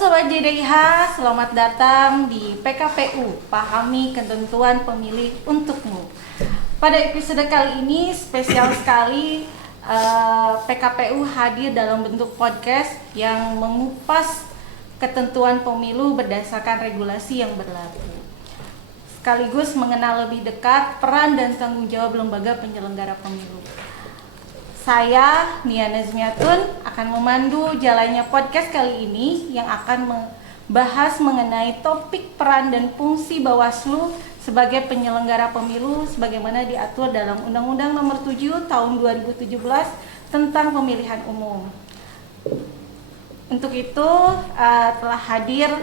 Sobat JDIH, selamat datang di PKPU, Pahami Ketentuan Pemilih Untukmu. Pada episode kali ini spesial sekali, PKPU hadir dalam bentuk podcast yang mengupas ketentuan pemilu berdasarkan regulasi yang berlaku. Sekaligus mengenal lebih dekat peran dan tanggung jawab lembaga penyelenggara pemilu. Saya, Nia Nazmiatun, akan memandu jalannya podcast kali ini yang akan membahas mengenai topik peran dan fungsi Bawaslu sebagai penyelenggara pemilu sebagaimana diatur dalam Undang-Undang Nomor 7 Tahun 2017 tentang Pemilihan Umum. Untuk itu telah hadir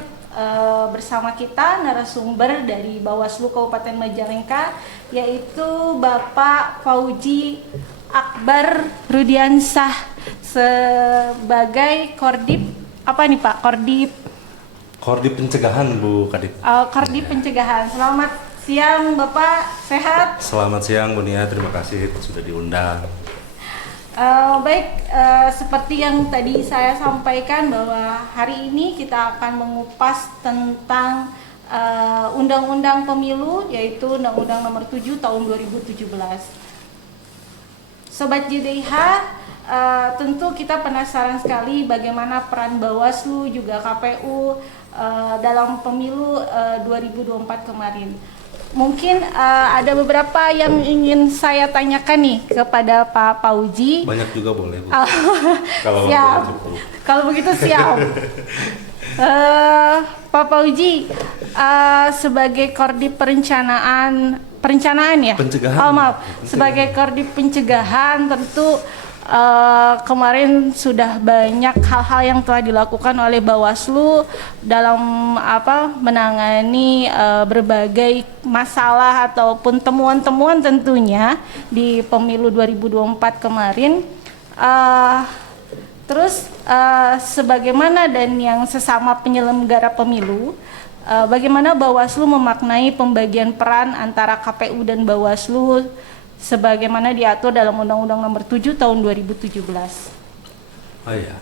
bersama kita narasumber dari Bawaslu Kabupaten Majalengka, yaitu Bapak Fauji Akbar Rudiansah sebagai Kordip apa nih Pak? Kordip pencegahan Bu Kadip. Kordip pencegahan. Selamat siang Bapak, sehat? Selamat siang Bu Nia, terima kasih sudah diundang. Seperti yang tadi saya sampaikan bahwa hari ini kita akan mengupas tentang Undang-Undang Pemilu, yaitu Undang-Undang Nomor 7 Tahun 2017. Sobat JDIH, tentu kita penasaran sekali bagaimana peran Bawaslu juga KPU dalam pemilu 2024 kemarin. Mungkin ada beberapa yang ingin saya tanyakan nih kepada Pak Fauji. Banyak juga boleh Bu. Kalau siap. Kalau begitu siap. Pak Fauji, sebagai Kordip perencanaan ya? Pencegahan. Sebagai Kordip pencegahan tentu kemarin sudah banyak hal-hal yang telah dilakukan oleh Bawaslu dalam menangani berbagai masalah ataupun temuan-temuan tentunya di pemilu 2024 kemarin. Sebagaimana dan yang sesama penyelenggara pemilu, bagaimana Bawaslu memaknai pembagian peran antara KPU dan Bawaslu sebagaimana diatur dalam Undang-Undang Nomor 7 Tahun 2017. Oh iya,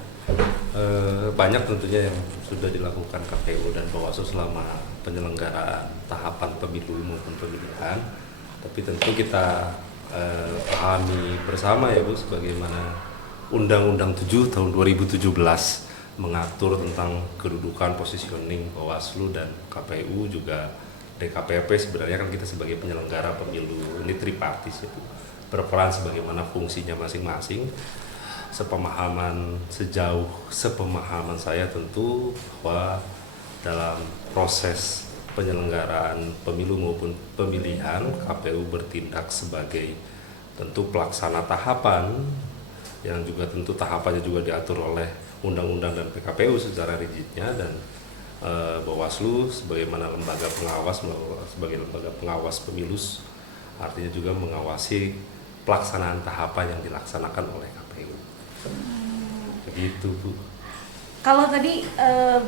banyak tentunya yang sudah dilakukan KPU dan Bawaslu selama penyelenggaraan tahapan pemilu maupun pemilihan. Tapi tentu kita pahami bersama ya Bu, sebagaimana Undang-Undang 7 Tahun 2017 mengatur tentang kedudukan positioning Bawaslu dan KPU juga DKPP. Sebenarnya kan kita sebagai penyelenggara pemilu ini tripartis itu berperan sebagaimana fungsinya masing-masing. Sejauh sepemahaman saya tentu bahwa dalam proses penyelenggaraan pemilu maupun pemilihan KPU bertindak sebagai tentu pelaksana tahapan yang juga tentu tahapannya juga diatur oleh undang-undang dan PKPU secara rigidnya, dan Bawaslu sebagaimana lembaga pengawas, sebagai lembaga pengawas pemilu artinya juga mengawasi pelaksanaan tahapan yang dilaksanakan oleh KPU. Begitu Bu. Kalau tadi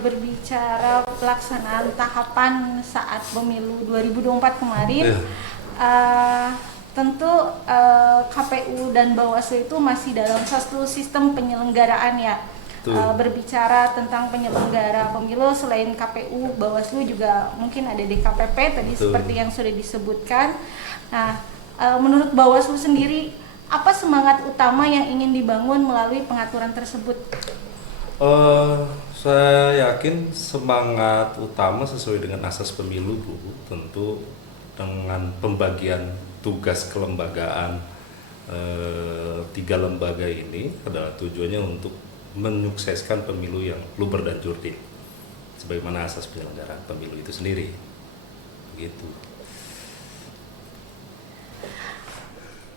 berbicara pelaksanaan tahapan saat pemilu 2024 kemarin, tentu KPU dan Bawaslu itu masih dalam satu sistem penyelenggaraan ya. Berbicara tentang penyelenggara pemilu, selain KPU, Bawaslu juga mungkin ada DKPP tadi. Betul. Seperti yang sudah disebutkan. Nah, menurut Bawaslu sendiri, apa semangat utama yang ingin dibangun melalui pengaturan tersebut? Saya yakin semangat utama sesuai dengan asas pemilu Bu, tentu dengan pembagian tugas kelembagaan 3 lembaga ini adalah tujuannya untuk menyukseskan pemilu yang luber dan jurdil sebagaimana asas penyelenggaraan pemilu itu sendiri. Begitu.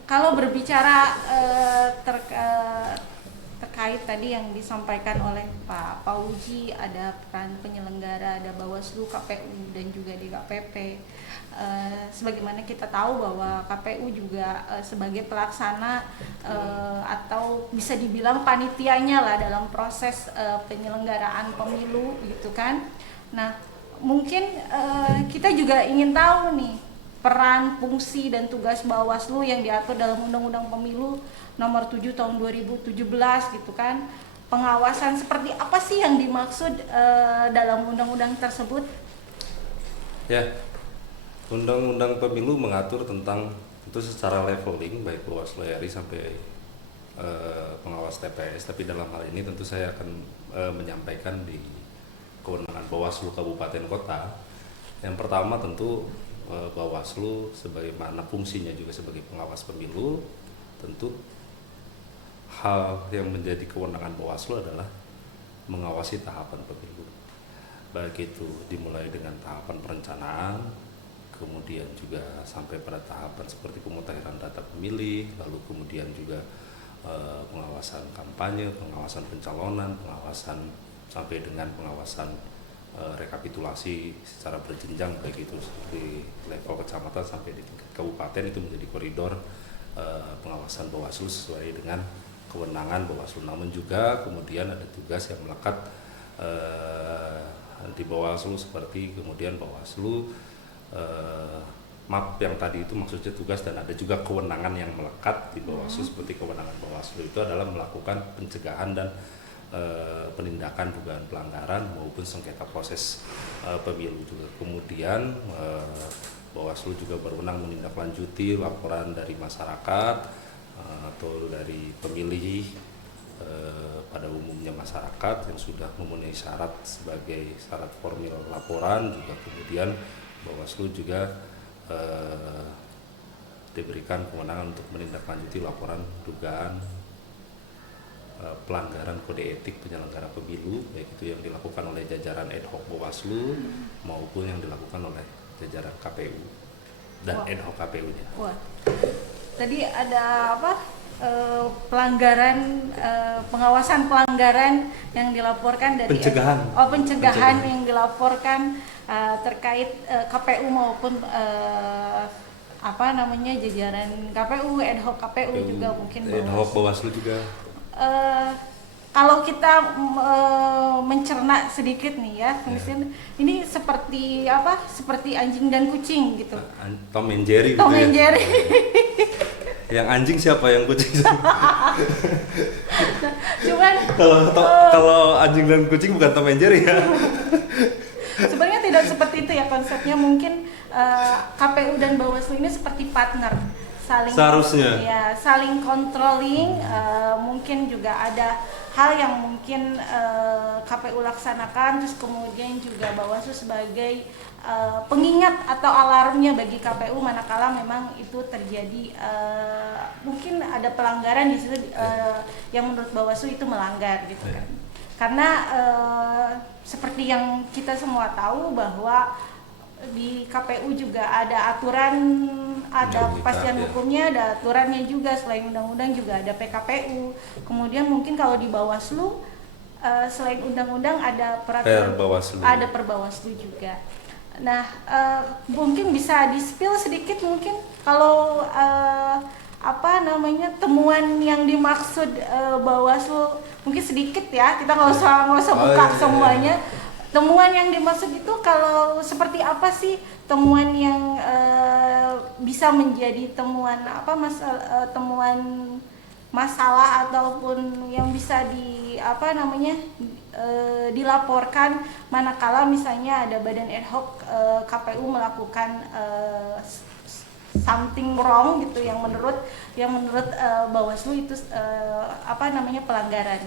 Kalau berbicara terkait tadi yang disampaikan oleh Pak Fauji, ada peran penyelenggara, ada Bawaslu, KPU dan juga DKPP. Sebagaimana kita tahu bahwa KPU juga sebagai pelaksana atau bisa dibilang panitianya lah dalam proses penyelenggaraan pemilu gitu kan. Nah, mungkin kita juga ingin tahu nih peran, fungsi dan tugas Bawaslu yang diatur dalam Undang-Undang Pemilu Nomor 7 Tahun 2017 gitu kan. pengawasan seperti apa sih yang dimaksud dalam undang-undang tersebut? Ya, Undang-Undang Pemilu mengatur tentang itu secara leveling baik Bawaslu RI sampai pengawas TPS. Tapi dalam hal ini tentu saya akan menyampaikan di kewenangan Bawaslu Kabupaten Kota. Yang pertama tentu Bawaslu sebagaimana fungsinya juga sebagai pengawas pemilu, tentu hal yang menjadi kewenangan Bawaslu adalah mengawasi tahapan pemilu. Baik itu dimulai dengan tahapan perencanaan, kemudian juga sampai pada tahapan seperti pemutahiran data pemilih, lalu kemudian juga pengawasan kampanye, pengawasan pencalonan, pengawasan sampai dengan pengawasan rekapitulasi secara berjenjang, baik itu di level kecamatan sampai di tingkat kabupaten. Itu menjadi koridor pengawasan Bawaslu sesuai dengan kewenangan Bawaslu. Namun juga kemudian ada tugas yang melekat di Bawaslu, seperti kemudian Bawaslu MAP yang tadi itu maksudnya tugas, dan ada juga kewenangan yang melekat di Bawaslu. Seperti kewenangan Bawaslu itu adalah melakukan pencegahan dan penindakan dugaan pelanggaran maupun sengketa proses pemilu juga. Kemudian Bawaslu juga berwenang menindaklanjuti laporan dari masyarakat atau dari pemilih, pada umumnya masyarakat yang sudah memenuhi syarat sebagai syarat formil laporan. Juga kemudian Bawaslu juga diberikan kewenangan untuk menindaklanjuti laporan dugaan pelanggaran kode etik penyelenggara pemilu, baik itu yang dilakukan oleh jajaran ad hoc Bawaslu maupun yang dilakukan oleh jajaran KPU dan ad hoc KPU-nya. Wah, tadi ada apa? Pelanggaran, pengawasan pelanggaran yang dilaporkan dari pencegahan yang dilaporkan terkait KPU maupun apa namanya jajaran KPU, ad hoc KPU juga mungkin ad hoc Bawaslu juga. Kalau kita mencerna sedikit nih ya, ini seperti apa? Seperti anjing dan kucing gitu. Tom and Jerry. Tom and Jerry. Yang anjing siapa, yang kucing siapa? Cuman kalau anjing dan kucing bukan Tom and Jerry ya. Sebenarnya tidak seperti itu ya konsepnya. Mungkin KPU dan Bawaslu ini seperti partner, saling controlling. Mungkin juga ada hal yang mungkin KPU laksanakan, terus kemudian juga Bawaslu sebagai pengingat atau alarmnya bagi KPU manakala memang itu terjadi mungkin ada pelanggaran di situ yang menurut Bawaslu itu melanggar gitu kan. Karena seperti yang kita semua tahu bahwa di KPU juga ada aturan, ada kepastian hukumnya, ada aturannya juga. Selain undang-undang juga ada PKPU. Kemudian mungkin kalau di Bawaslu selain undang-undang ada peraturan Bawaslu. Ada Perbawaslu juga. Nah, mungkin bisa di-spill sedikit mungkin kalau apa namanya temuan yang dimaksud Bawaslu, mungkin sedikit ya, kita nggak usah buka semuanya. Temuan yang dimaksud itu kalau seperti apa sih temuan yang bisa menjadi temuan apa temuan masalah ataupun yang bisa dilaporkan manakala misalnya ada badan ad hoc KPU melakukan something wrong gitu yang menurut Bawaslu itu pelanggaran.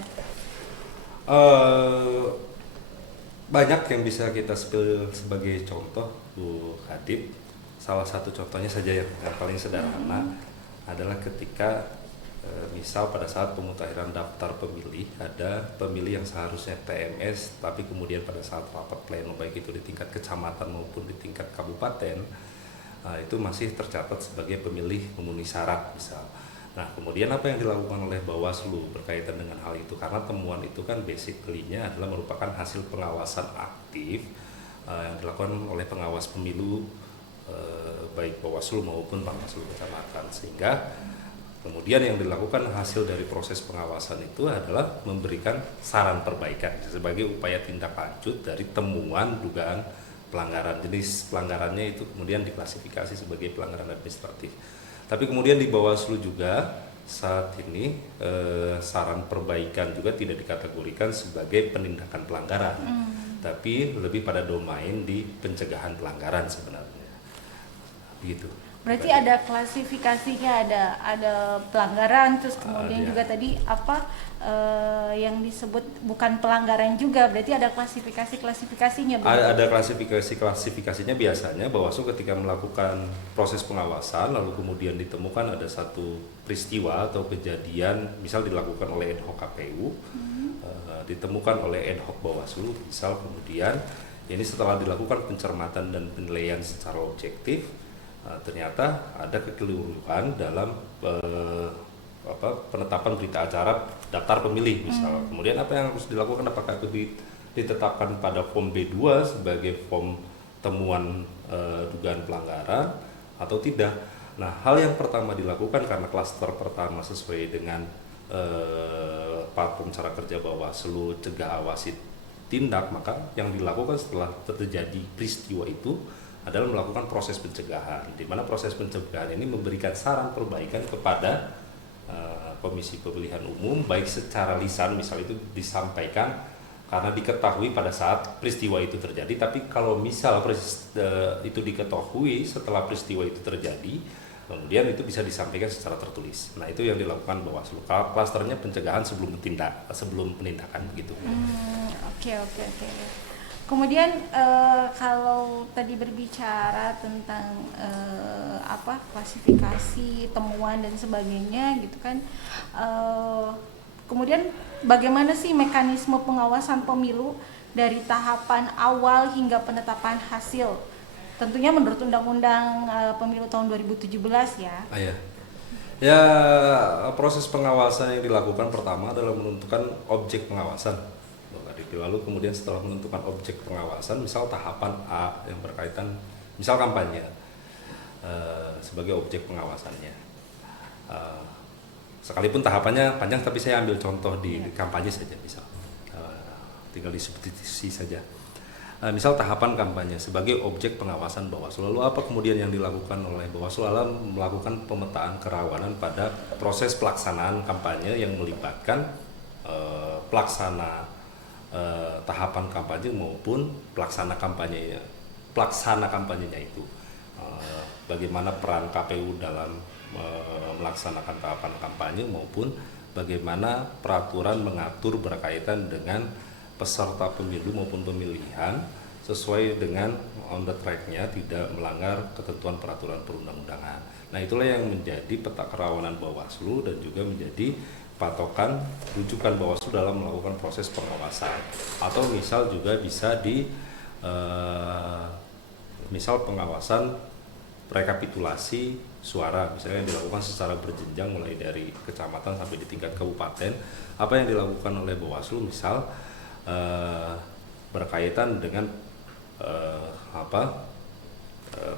Banyak yang bisa kita spill sebagai contoh, Bu Kadip. Salah satu contohnya saja yang paling sederhana adalah ketika misal pada saat pemutahiran daftar pemilih, ada pemilih yang seharusnya TMS, tapi kemudian pada saat rapat pleno baik itu di tingkat kecamatan maupun di tingkat kabupaten, itu masih tercatat sebagai pemilih memenuhi syarat misal. Nah, kemudian apa yang dilakukan oleh Bawaslu berkaitan dengan hal itu? Karena temuan itu kan basically-nya adalah merupakan hasil pengawasan aktif yang dilakukan oleh pengawas pemilu baik Bawaslu maupun Bawaslu kecamatan. Sehingga kemudian yang dilakukan hasil dari proses pengawasan itu adalah memberikan saran perbaikan sebagai upaya tindak lanjut dari temuan dugaan pelanggaran. Jenis pelanggarannya itu kemudian diklasifikasi sebagai pelanggaran administratif. Tapi kemudian di Bawaslu juga saat ini saran perbaikan juga tidak dikategorikan sebagai penindakan pelanggaran, tapi lebih pada domain di pencegahan pelanggaran sebenarnya. Begitu. Berarti ada klasifikasinya, ada pelanggaran, terus kemudian juga tadi apa yang disebut bukan pelanggaran juga, berarti ada klasifikasinya. Ada klasifikasinya. Biasanya Bawaslu ketika melakukan proses pengawasan lalu kemudian ditemukan ada satu peristiwa atau kejadian, misal dilakukan oleh ad hoc KPU, ditemukan oleh ad hoc Bawaslu, misal kemudian ini setelah dilakukan pencermatan dan penilaian secara objektif, ternyata ada kekeliruan dalam penetapan berita acara daftar pemilih misal. Kemudian apa yang harus dilakukan, apakah itu ditetapkan pada form B2 sebagai form temuan dugaan pelanggaran atau tidak. Nah, hal yang pertama dilakukan karena klaster pertama sesuai dengan platform cara kerja Bawaslu cegah awasi tindak, maka yang dilakukan setelah terjadi peristiwa itu adalah melakukan proses pencegahan, di mana proses pencegahan ini memberikan saran perbaikan kepada Komisi Pemilihan Umum, baik secara lisan, misal itu disampaikan karena diketahui pada saat peristiwa itu terjadi, tapi kalau misal itu diketahui setelah peristiwa itu terjadi, kemudian itu bisa disampaikan secara tertulis. Nah, itu yang dilakukan Bawaslu. Klasternya pencegahan sebelum penindakan begitu. Oke. Kemudian kalau tadi berbicara tentang klasifikasi temuan dan sebagainya gitu kan, kemudian bagaimana sih mekanisme pengawasan pemilu dari tahapan awal hingga penetapan hasil? Tentunya menurut Undang-Undang Pemilu tahun 2017 ya. Ya, proses pengawasan yang dilakukan pertama adalah menentukan objek pengawasan. Lalu kemudian setelah menentukan objek pengawasan, misal tahapan A yang berkaitan, misal kampanye sebagai objek pengawasannya. Sekalipun tahapannya panjang, tapi saya ambil contoh di kampanye saja, misal tinggal disubstitusi saja. Misal tahapan kampanye sebagai objek pengawasan Bawaslu. Lalu apa kemudian yang dilakukan oleh Bawaslu? Adalah melakukan pemetaan kerawanan pada proses pelaksanaan kampanye yang melibatkan pelaksana tahapan kampanye maupun pelaksana kampanyenya itu. Bagaimana peran KPU dalam melaksanakan tahapan kampanye maupun bagaimana peraturan mengatur berkaitan dengan peserta pemilu maupun pemilihan sesuai dengan on the track-nya, tidak melanggar ketentuan peraturan perundang-undangan. Nah, itulah yang menjadi peta kerawanan Bawaslu dan juga menjadi patokan rujukan Bawaslu dalam melakukan proses pengawasan. Atau misal juga bisa misal pengawasan rekapitulasi suara, misalnya yang dilakukan secara berjenjang mulai dari kecamatan sampai di tingkat kabupaten. Apa yang dilakukan oleh Bawaslu misal berkaitan dengan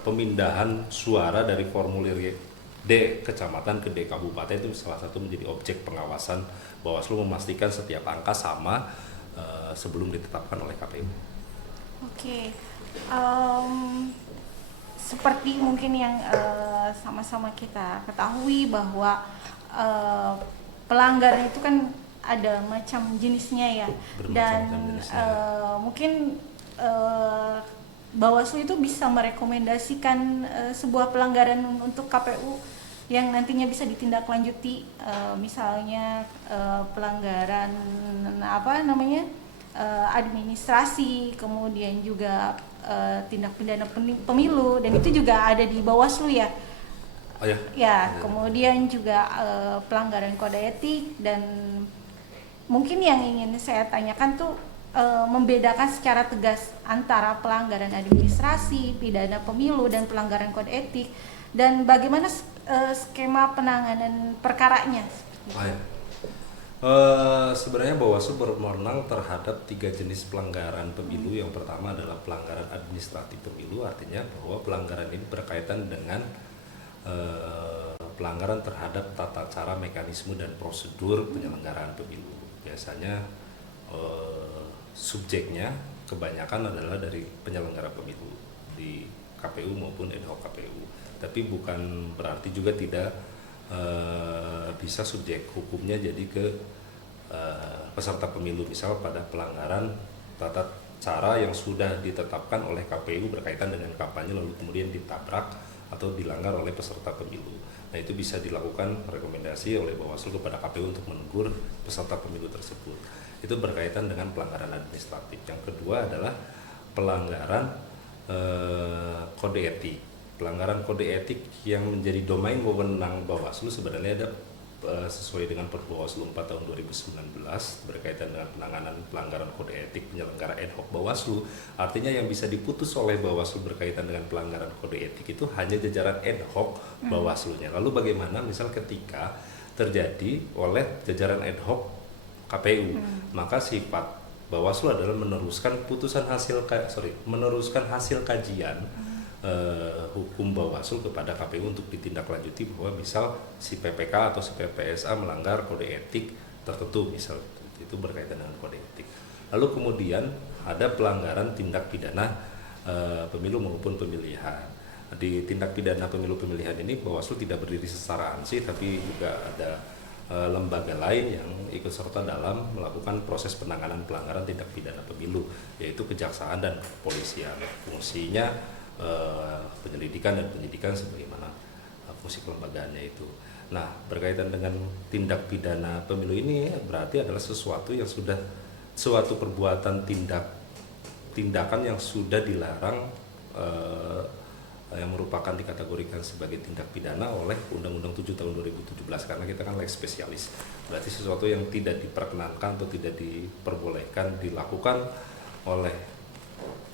pemindahan suara dari formulir D kecamatan ke D kabupaten, itu salah satu menjadi objek pengawasan Bawaslu, memastikan setiap angka sama sebelum ditetapkan oleh KPU. Oke. Seperti mungkin yang sama-sama kita ketahui bahwa pelanggaran itu kan ada macam jenisnya ya, dan mungkin Bawaslu itu bisa merekomendasikan sebuah pelanggaran untuk KPU yang nantinya bisa ditindaklanjuti, misalnya pelanggaran administrasi, kemudian juga tindak pidana pemilu, dan itu juga ada di Bawaslu ya. Kemudian juga pelanggaran kode etik, dan mungkin yang ingin saya tanyakan tuh membedakan secara tegas antara pelanggaran administrasi, pidana pemilu, dan pelanggaran kode etik, dan bagaimana skema penanganan perkaranya. Sebenarnya Bawaslu berwenang terhadap 3 jenis pelanggaran pemilu. Yang pertama adalah pelanggaran administratif pemilu, artinya bahwa pelanggaran ini berkaitan dengan pelanggaran terhadap tata cara, mekanisme, dan prosedur penyelenggaraan pemilu. Biasanya subjeknya kebanyakan adalah dari penyelenggara pemilu di KPU maupun ad hoc KPU. Tapi bukan berarti juga tidak bisa subjek hukumnya jadi ke peserta pemilu, misal pada pelanggaran tata cara yang sudah ditetapkan oleh KPU berkaitan dengan kampanye lalu kemudian ditabrak atau dilanggar oleh peserta pemilu. Nah, itu bisa dilakukan rekomendasi oleh Bawaslu kepada KPU untuk menegur peserta pemilu tersebut. Itu berkaitan dengan pelanggaran administratif. Yang kedua adalah pelanggaran kode etik. Pelanggaran kode etik yang menjadi domain wewenang Bawaslu sebenarnya ada sesuai dengan Perpu Bawaslu 4 tahun 2019 berkaitan dengan penanganan pelanggaran kode etik penyelenggara ad hoc Bawaslu. Artinya yang bisa diputus oleh Bawaslu berkaitan dengan pelanggaran kode etik itu hanya jajaran ad hoc Bawaslu-nya. Lalu bagaimana misal ketika terjadi oleh jajaran ad hoc KPU, maka sifat Bawaslu adalah meneruskan hasil kajian hukum Bawaslu kepada KPU untuk ditindaklanjuti bahwa misal si PPK atau si PPSA melanggar kode etik tertentu, misal itu berkaitan dengan kode etik. Lalu kemudian ada pelanggaran tindak pidana pemilu maupun pemilihan. Di tindak pidana pemilu pemilihan ini Bawaslu tidak berdiri secara ansih, tapi juga ada lembaga lain yang ikut serta dalam melakukan proses penanganan pelanggaran tindak pidana pemilu, yaitu Kejaksaan dan Kepolisian. Fungsinya penyelidikan dan penyidikan sebagaimana fungsi kelembagaannya itu. Nah, berkaitan dengan tindak pidana pemilu ini berarti adalah suatu perbuatan tindakan yang sudah dilarang, yang merupakan dikategorikan sebagai tindak pidana oleh Undang-Undang 7 tahun 2017, karena kita kan lex spesialis. Berarti sesuatu yang tidak diperkenankan atau tidak diperbolehkan dilakukan oleh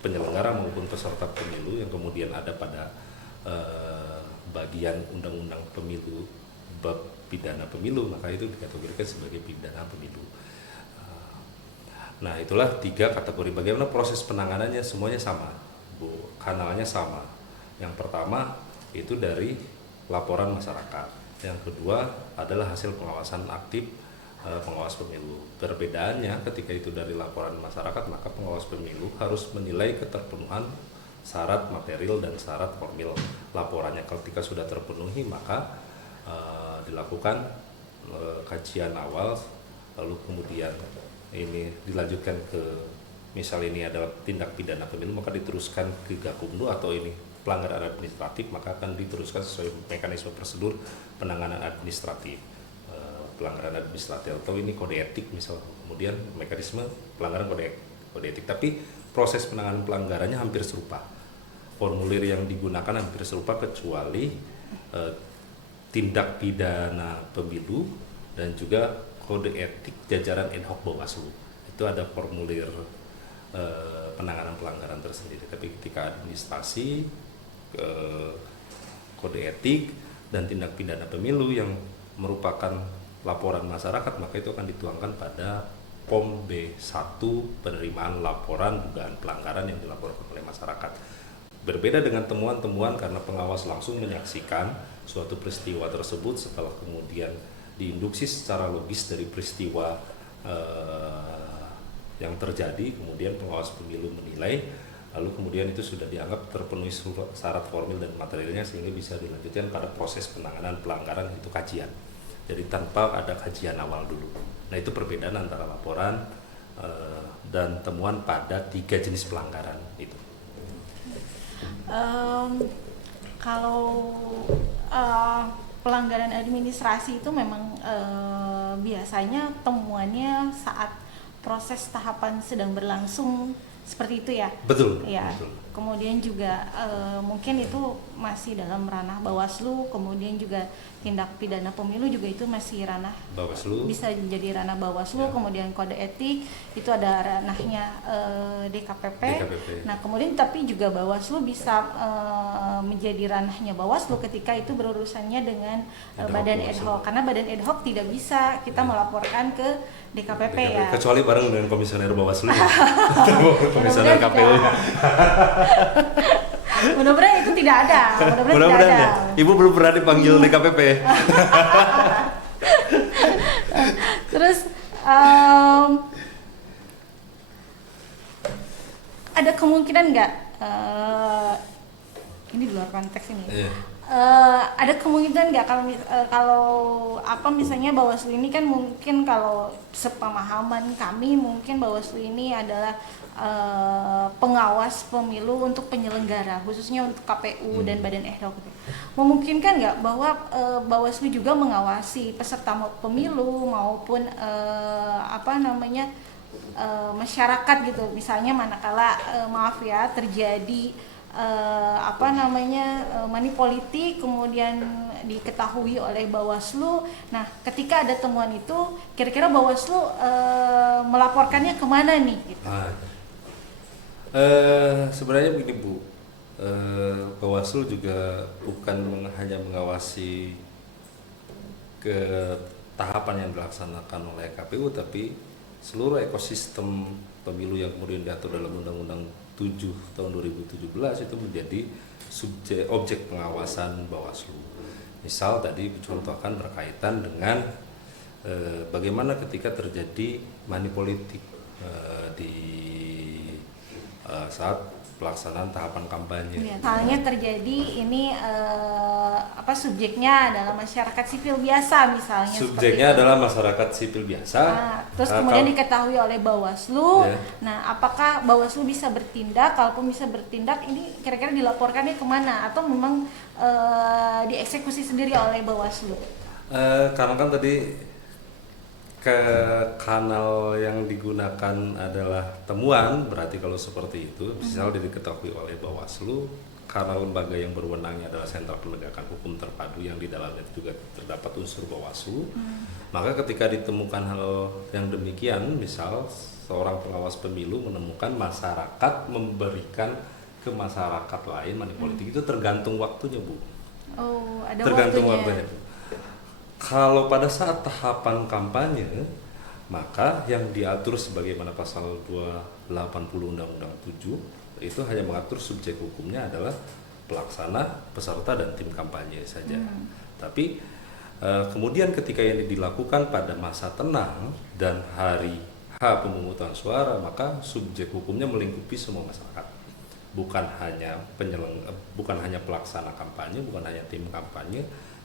penyelenggara maupun peserta pemilu yang kemudian ada pada bagian undang-undang pemilu bab pidana pemilu, maka itu dikategorikan sebagai pidana pemilu. Nah, itulah 3 kategori. Bagaimana proses penanganannya? Semuanya sama, Bu. Kanalnya sama. Yang pertama itu dari laporan masyarakat. Yang kedua adalah hasil pengawasan aktif pengawas pemilu. Perbedaannya ketika itu dari laporan masyarakat, maka pengawas pemilu harus menilai keterpenuhan syarat material dan syarat formil laporannya. Ketika sudah terpenuhi, maka dilakukan kajian awal, lalu kemudian ini dilanjutkan ke, misal ini adalah tindak pidana pemilu, maka diteruskan ke Gakumdu, atau ini pelanggaran administratif, maka akan diteruskan sesuai mekanisme prosedur penanganan administratif. Pelanggaran administratif atau ini kode etik misal, kemudian mekanisme pelanggaran kode etik, tapi proses penanganan pelanggarannya hampir serupa, formulir yang digunakan hampir serupa, kecuali tindak pidana pemilu dan juga kode etik jajaran ad hoc Bawaslu itu ada formulir penanganan pelanggaran tersendiri. Tapi ketika administrasi, kode etik dan tindak pidana pemilu yang merupakan laporan masyarakat, maka itu akan dituangkan pada POM B1, penerimaan laporan dugaan pelanggaran yang dilaporkan oleh masyarakat. Berbeda dengan temuan-temuan karena pengawas langsung menyaksikan suatu peristiwa tersebut, setelah kemudian diinduksi secara logis dari peristiwa yang terjadi, kemudian pengawas pemilu menilai, lalu kemudian itu sudah dianggap terpenuhi syarat formil dan materialnya, sehingga bisa dilanjutkan pada proses penanganan pelanggaran, itu kajian. Jadi tanpa ada kajian awal dulu. Nah, itu perbedaan antara laporan dan temuan pada 3 jenis pelanggaran itu. Kalau pelanggaran administrasi itu memang biasanya temuannya saat proses tahapan sedang berlangsung, seperti itu ya? Betul. Ya. Betul. Kemudian juga mungkin itu masih dalam ranah Bawaslu, kemudian juga tindak pidana pemilu juga itu masih ranah Bawaslu, bisa jadi ranah Bawaslu, ya. Kemudian kode etik itu ada ranahnya DKPP. Nah, kemudian tapi juga Bawaslu bisa menjadi ranahnya Bawaslu ketika itu berurusannya dengan badan ad hoc, karena badan ad hoc tidak bisa kita melaporkan ke DKPP ya. Kecuali bareng dengan komisioner Bawaslu ya. Komisioner KPU. Mudah-mudahan itu tidak ada. Mudah-mudahan ya. Ibu belum pernah dipanggil DKPP. Terus ada kemungkinan nggak? Ini di luar konteks ini. Yeah. ada kemungkinan nggak kalau apa misalnya Bawaslu ini kan mungkin kalau sepemahaman kami mungkin Bawaslu ini adalah pengawas pemilu untuk penyelenggara khususnya untuk KPU dan Badan Ehdok. Memungkinkan nggak bahwa Bawaslu juga mengawasi peserta pemilu maupun masyarakat gitu, misalnya manakala maaf ya terjadi money politik kemudian diketahui oleh Bawaslu. Nah, ketika ada temuan itu, kira-kira Bawaslu melaporkannya kemana nih? Gitu. Sebenarnya begini Bu, Bawaslu juga bukan hanya mengawasi ke tahapan yang dilaksanakan oleh KPU, tapi seluruh ekosistem pemilu yang kemudian diatur dalam Undang-Undang 7 tahun 2017 itu menjadi objek pengawasan Bawaslu. Misal tadi dicontohkan berkaitan dengan bagaimana ketika terjadi money politik di saat pelaksanaan tahapan kampanye. Misalnya terjadi ini subjeknya adalah masyarakat sipil biasa misalnya. Subjeknya adalah masyarakat sipil biasa. Terus kemudian diketahui oleh Bawaslu. Nah, apakah Bawaslu bisa bertindak? Kalaupun bisa bertindak, ini kira-kira dilaporkannya kemana? Atau memang dieksekusi sendiri oleh Bawaslu? Karena kan tadi ke kanal yang digunakan adalah temuan, berarti kalau seperti itu misal diketahui oleh Bawaslu karena lembaga yang berwenangnya adalah Sentra Penegakan Hukum Terpadu yang di dalamnya juga terdapat unsur Bawaslu, maka ketika ditemukan hal yang demikian, misal seorang pengawas pemilu menemukan masyarakat memberikan ke masyarakat lain money politik, itu tergantung waktunya Bu. Oh, ada tergantung waktunya. waktunya. Kalau pada saat tahapan kampanye, maka yang diatur sebagaimana pasal 280 Undang-Undang 7 itu hanya mengatur subjek hukumnya adalah pelaksana, peserta, dan tim kampanye saja. Tapi kemudian ketika ini dilakukan pada masa tenang dan hari H pemungutan suara, maka subjek hukumnya melingkupi semua masyarakat. Bukan hanya pelaksana kampanye, bukan hanya tim kampanye,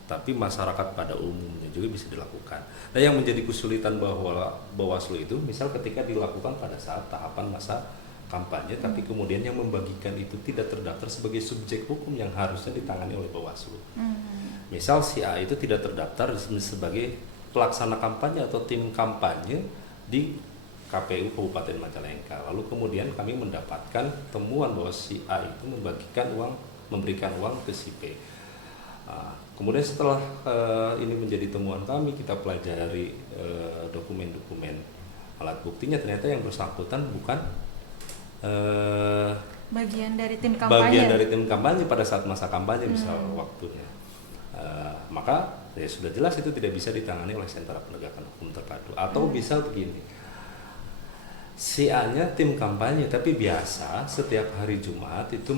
tapi masyarakat pada umumnya juga bisa dilakukan. Nah, yang menjadi kesulitan bahwa Bawaslu itu misal ketika dilakukan pada saat tahapan masa kampanye, tapi kemudian yang membagikan itu tidak terdaftar sebagai subjek hukum yang harusnya ditangani oleh Bawaslu. Misal si A itu tidak terdaftar sebagai pelaksana kampanye atau tim kampanye di KPU Kabupaten Majalengka. Lalu kemudian kami mendapatkan temuan bahwa si A itu memberikan uang ke si B. Kemudian setelah ini menjadi temuan kami, kita pelajari dokumen-dokumen alat buktinya, ternyata yang bersangkutan bukan bagian dari tim kampanye pada saat masa kampanye misal waktunya. Maka ya sudah jelas itu tidak bisa ditangani oleh Sentra Penegakan Hukum Terpadu. Atau bisa begini, si A-nya tim kampanye, tapi biasa setiap hari Jumat itu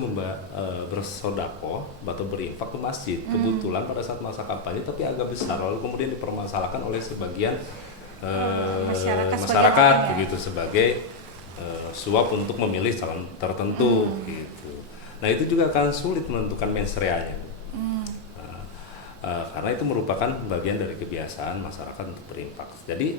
bersodako atau berinfak ke masjid. Kebetulan pada saat masa kampanye tapi agak besar, lalu kemudian dipermasalahkan oleh sebagian masyarakat begitu sebagai suap untuk memilih calon tertentu gitu. Nah, itu juga akan sulit menentukan mens rea-nya. Karena itu merupakan bagian dari kebiasaan masyarakat untuk berinfak. Jadi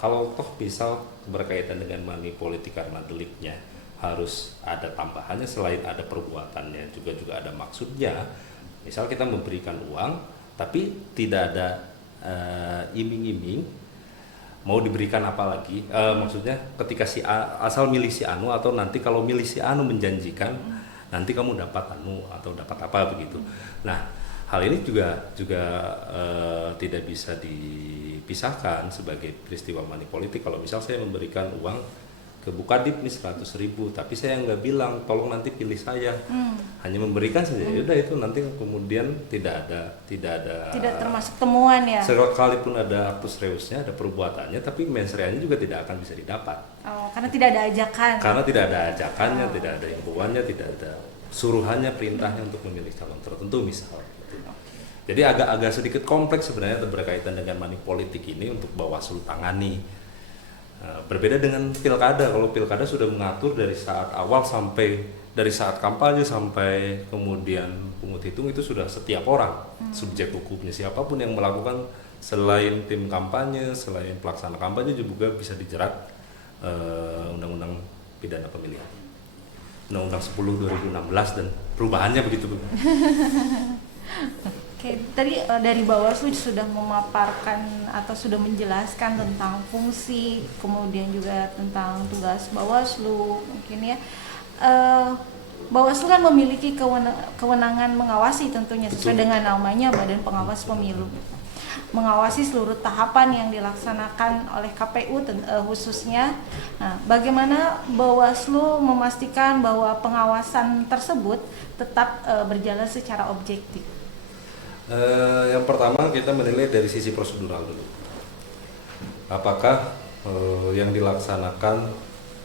kalau toh misal berkaitan dengan money politik karena deliknya harus ada tambahannya, selain ada perbuatannya juga ada maksudnya. Misal kita memberikan uang tapi tidak ada iming-iming mau diberikan apa lagi, maksudnya ketika si A asal milih si Anu, atau nanti kalau milih si Anu menjanjikan nanti kamu dapat Anu atau dapat apa begitu. Nah, hal ini juga tidak bisa dipisahkan sebagai peristiwa money politik. Kalau misal saya memberikan uang ke Bukadip nih 100.000, tapi saya nggak bilang tolong nanti pilih saya, hanya memberikan saja. Udah, itu nanti kemudian tidak termasuk temuan ya. Sekalipun ada actus reusnya, ada perbuatannya, tapi mens rea-nya juga tidak akan bisa didapat. Karena tidak ada ajakan. Karena tidak ada ajakannya, tidak ada himbauannya, tidak ada suruhannya, perintahnya untuk memilih calon tertentu misal. Jadi agak sedikit kompleks sebenarnya berkaitan dengan money politik ini untuk Bawaslu tangani. Berbeda dengan pilkada. Kalau pilkada sudah mengatur dari saat awal sampai dari saat kampanye sampai kemudian pungut hitung itu sudah setiap orang subjek hukumnya, siapapun yang melakukan selain tim kampanye, selain pelaksana kampanye juga bisa dijerat Undang-Undang Pidana Pemilihan, Undang-Undang 10 2016 dan perubahannya begitu. Oke, tadi dari Bawaslu sudah memaparkan atau sudah menjelaskan tentang fungsi, kemudian juga tentang tugas Bawaslu, mungkin ya. Bawaslu kan memiliki kewenangan mengawasi tentunya sesuai dengan namanya Badan Pengawas Pemilu, mengawasi seluruh tahapan yang dilaksanakan oleh KPU khususnya. Nah, bagaimana Bawaslu memastikan bahwa pengawasan tersebut tetap berjalan secara objektif? Yang pertama kita menilai dari sisi prosedural dulu. Apakah yang dilaksanakan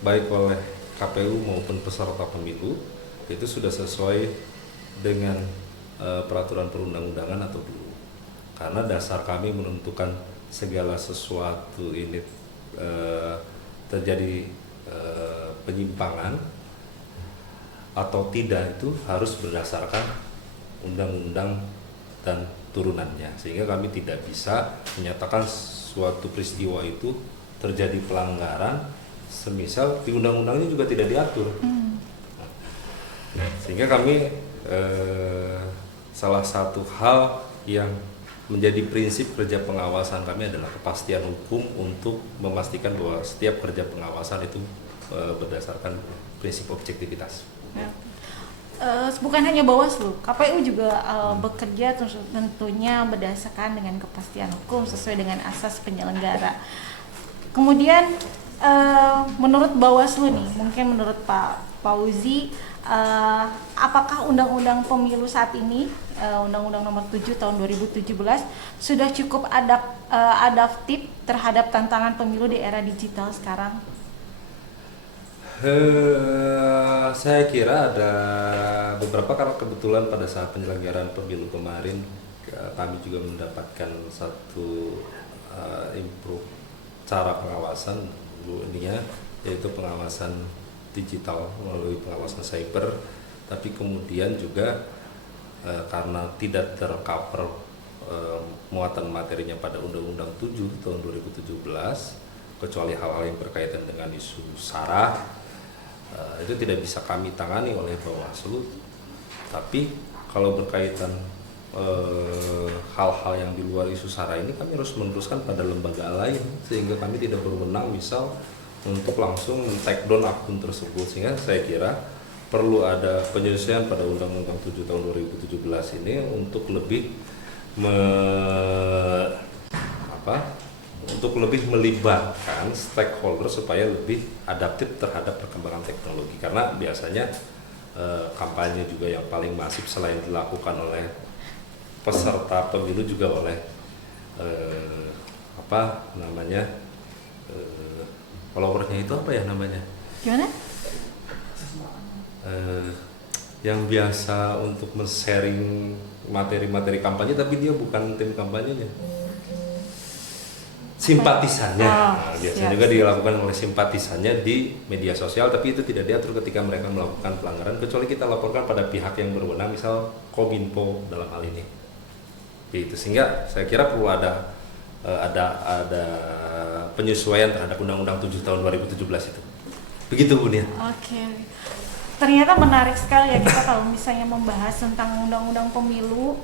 baik oleh KPU maupun peserta pemilu itu sudah sesuai dengan peraturan perundang-undangan atau belum? Karena dasar kami menentukan segala sesuatu ini terjadi penyimpangan atau tidak itu harus berdasarkan undang-undang dan turunannya, sehingga kami tidak bisa menyatakan suatu peristiwa itu terjadi pelanggaran semisal di undang-undangnya juga tidak diatur. Sehingga kami salah satu hal yang menjadi prinsip kerja pengawasan kami adalah kepastian hukum untuk memastikan bahwa setiap kerja pengawasan itu berdasarkan prinsip objektivitas. Ya. Bukan hanya Bawaslu, KPU juga bekerja tentunya berdasarkan dengan kepastian hukum sesuai dengan asas penyelenggara. Kemudian menurut Bawaslu nih, mungkin menurut Pak Fauzi, apakah Undang-Undang Pemilu saat ini, Undang-Undang Nomor 7 Tahun 2017 sudah cukup adaptif terhadap tantangan pemilu di era digital sekarang? Saya kira ada beberapa, karena kebetulan pada saat penyelenggaraan pemilu kemarin kami juga mendapatkan satu improve cara pengawasan dunia, yaitu pengawasan digital melalui pengawasan cyber, tapi kemudian juga karena tidak tercover muatan materinya pada Undang-Undang 7 tahun 2017, kecuali hal-hal yang berkaitan dengan isu SARA, itu tidak bisa kami tangani oleh Bawaslu. Tapi kalau berkaitan hal-hal yang di luar isu SARA ini, kami harus meneruskan pada lembaga lain, sehingga kami tidak berwenang misal untuk langsung take down akun tersebut. Sehingga saya kira perlu ada penyesuaian pada Undang-Undang 7 tahun 2017 ini untuk lebih melibatkan stakeholder supaya lebih adaptif terhadap perkembangan teknologi. Karena biasanya kampanye juga yang paling masif selain dilakukan oleh peserta pemilu juga oleh followernya itu apa ya namanya? Gimana? Yang biasa untuk men-sharing materi-materi kampanye tapi dia bukan tim kampanyenya. Simpatisannya. Nah, biasanya juga dilakukan oleh simpatisannya di media sosial, tapi itu tidak diatur ketika mereka melakukan pelanggaran, kecuali kita laporkan pada pihak yang berwenang, misal Kominfo dalam hal ini. Itu sehingga saya kira perlu ada penyesuaian terhadap Undang-Undang 7 tahun 2017 itu. Begitu, Bu Nia. Oke. Ternyata menarik sekali ya kita kalau misalnya membahas tentang undang-undang pemilu,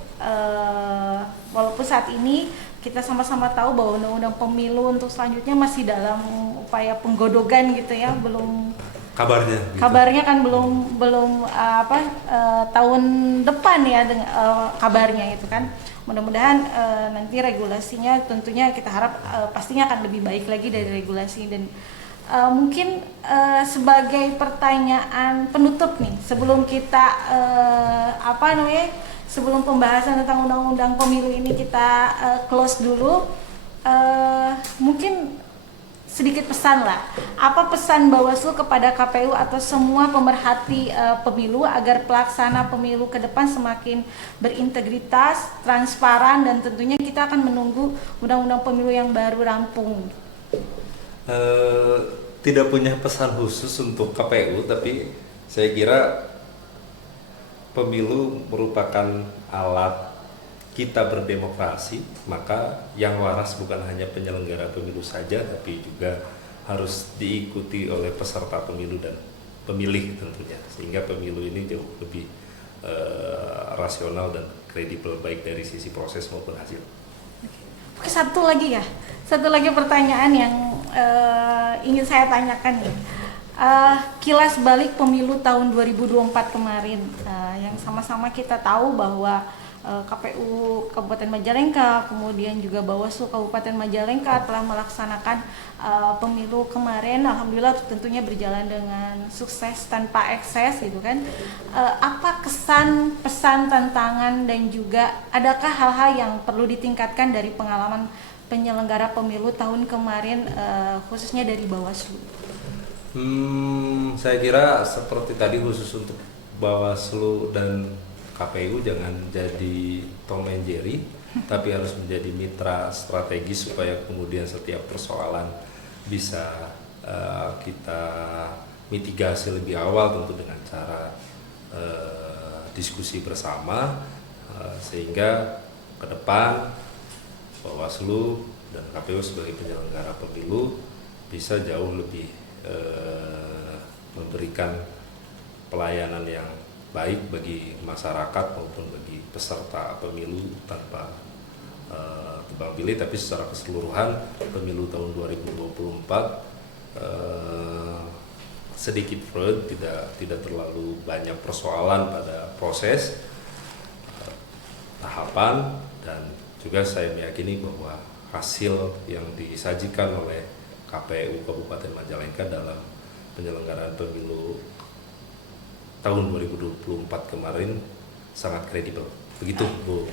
walaupun saat ini kita sama-sama tahu bahwa undang-undang pemilu untuk selanjutnya masih dalam upaya penggodogan gitu ya, belum kabarnya kan belum tahun depan ya dengan kabarnya itu kan. Mudah-mudahan nanti regulasinya tentunya kita harap pastinya akan lebih baik lagi dari regulasi. Dan mungkin sebagai pertanyaan penutup nih, sebelum kita sebelum pembahasan tentang undang-undang pemilu ini kita close dulu, mungkin sedikit pesan lah. Apa pesan Bawaslu kepada KPU atau semua pemerhati pemilu agar pelaksana pemilu ke depan semakin berintegritas, transparan, dan tentunya kita akan menunggu undang-undang pemilu yang baru rampung? Tidak punya pesan khusus untuk KPU, tapi saya kira pemilu merupakan alat kita berdemokrasi, maka yang waras bukan hanya penyelenggara pemilu saja, tapi juga harus diikuti oleh peserta pemilu dan pemilih tentunya, sehingga pemilu ini jauh lebih rasional dan kredibel baik dari sisi proses maupun hasil. Oke, satu lagi pertanyaan yang ingin saya tanyakan nih. Kilas balik pemilu tahun 2024 kemarin, yang sama-sama kita tahu bahwa KPU Kabupaten Majalengka, kemudian juga Bawaslu Kabupaten Majalengka telah melaksanakan pemilu kemarin. Alhamdulillah tentunya berjalan dengan sukses tanpa ekses gitu kan. Apa kesan, pesan, tantangan, dan juga adakah hal-hal yang perlu ditingkatkan dari pengalaman penyelenggara pemilu tahun kemarin, khususnya dari Bawaslu? Saya kira seperti tadi, khusus untuk Bawaslu dan KPU jangan jadi Tom and Jerry, tapi harus menjadi mitra strategis supaya kemudian setiap persoalan bisa kita mitigasi lebih awal, tentu dengan cara diskusi bersama, sehingga ke depan Bawaslu dan KPU sebagai penyelenggara pemilu bisa jauh lebih memberikan pelayanan yang baik bagi masyarakat maupun bagi peserta pemilu tanpa tebang pilih, tapi secara keseluruhan pemilu tahun 2024 sedikit fraud, tidak terlalu banyak persoalan pada proses tahapan, dan juga saya meyakini bahwa hasil yang disajikan oleh KPU Kabupaten Majalengka dalam penyelenggaraan pemilu tahun 2024 kemarin sangat kredibel. Begitu, Bu.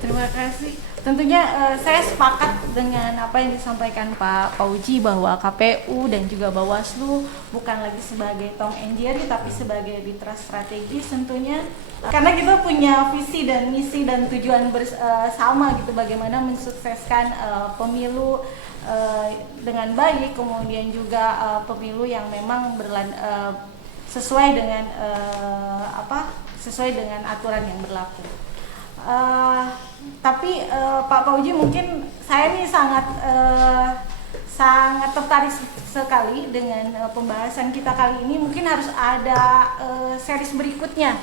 Terima kasih. Tentunya saya sepakat dengan apa yang disampaikan Pak Pauji, bahwa KPU dan juga Bawaslu bukan lagi sebagai Tom and Jerry, tapi sebagai mitra strategis tentunya. Karena kita punya visi dan misi dan tujuan bersama gitu, bagaimana mensukseskan pemilu dengan baik, kemudian juga pemilu yang memang sesuai dengan sesuai dengan aturan yang berlaku. Tapi Pak Pauji, mungkin saya nih sangat tertarik sekali dengan pembahasan kita kali ini. Mungkin harus ada series berikutnya,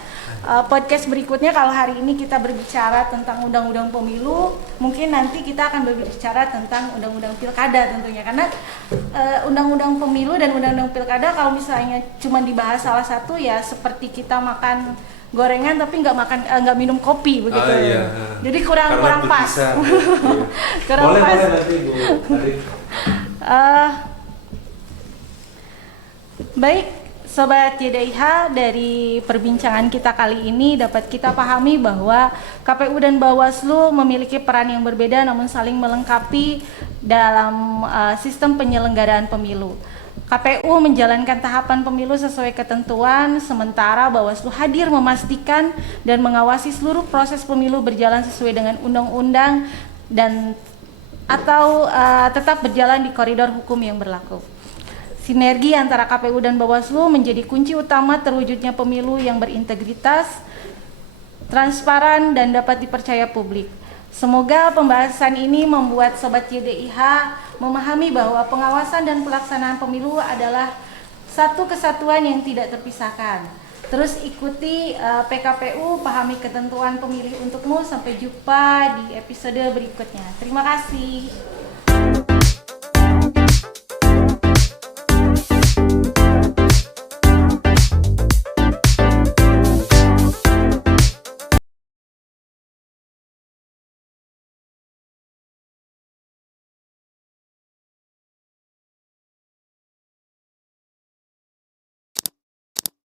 podcast berikutnya. Kalau hari ini kita berbicara tentang undang-undang pemilu, mungkin nanti kita akan berbicara tentang undang-undang pilkada tentunya. Karena undang-undang pemilu dan undang-undang pilkada kalau misalnya cuma dibahas salah satu, ya seperti kita makan gorengan tapi nggak minum kopi begitu. Iya. Jadi kurang pas. Kurang boleh pas. Nanti Bu Arif. Baik, Sobat YDIH, dari perbincangan kita kali ini dapat kita pahami bahwa KPU dan Bawaslu memiliki peran yang berbeda namun saling melengkapi dalam sistem penyelenggaraan pemilu. KPU menjalankan tahapan pemilu sesuai ketentuan, sementara Bawaslu hadir memastikan dan mengawasi seluruh proses pemilu berjalan sesuai dengan undang-undang dan atau tetap berjalan di koridor hukum yang berlaku. Sinergi antara KPU dan Bawaslu menjadi kunci utama terwujudnya pemilu yang berintegritas, transparan, dan dapat dipercaya publik. Semoga pembahasan ini membuat Sobat YDIH memahami bahwa pengawasan dan pelaksanaan pemilu adalah satu kesatuan yang tidak terpisahkan. Terus ikuti PKPU, pahami ketentuan pemilih untukmu. Sampai jumpa di episode berikutnya. Terima kasih.